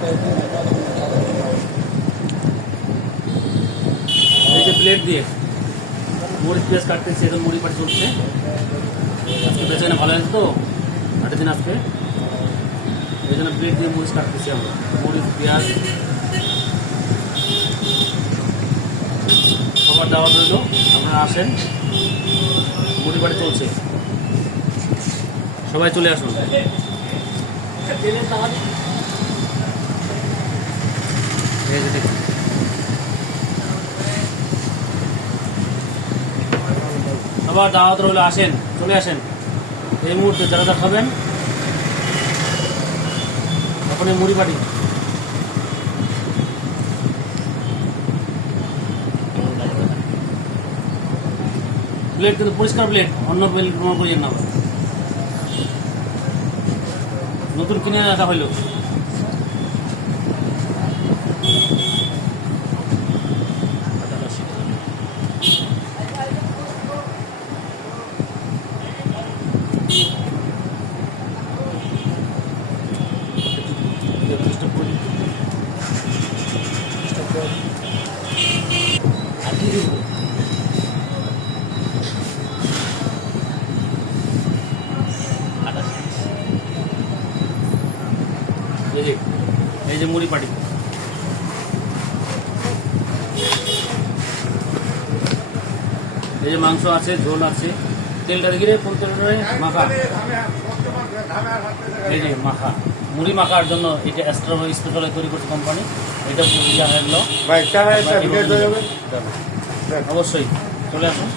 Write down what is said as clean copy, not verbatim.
এই যে ব্লেড দিয়ে মুড়ি পেঁয়াজ কাটতেছি, এখন মুড়ি পাটি চলছে। আজকে বেঁচে না ভালো আছে তো, 8 দিন আজকে, এই জন্য ব্লেড দিয়ে মরিচ কাটতেছি আমরা। মরিচ পেঁয়াজ সবার দাওয়াত রইল, আপনারা আসেন। মুড়ি পাটি চলছে, সবাই চলে আসুন। এই যে দেখুন, সবার দাওয়াত রইল, আসেন, চলে আসেন। এই মুহূর্তে যারা যা খাবেন তখন এই মুড়ি পাটি। প্লেট কিন্তু পরিষ্কার প্লেট, অন্য প্লেট ব্যবহার করিয়েন না, নতুন কিনে আসা হইল। এই যে মুড়ি পাটি, এই যে মাংস আছে, ঝোল আছে, তেলটা দেখি রে, কোন তেল মাখা, এই যে মাখা, মুড়ি মাখার জন্য এটা এক্সট্রা স্পেশাল তৈরি করছে কোম্পানি। এটা অবশ্যই চলে আসুন।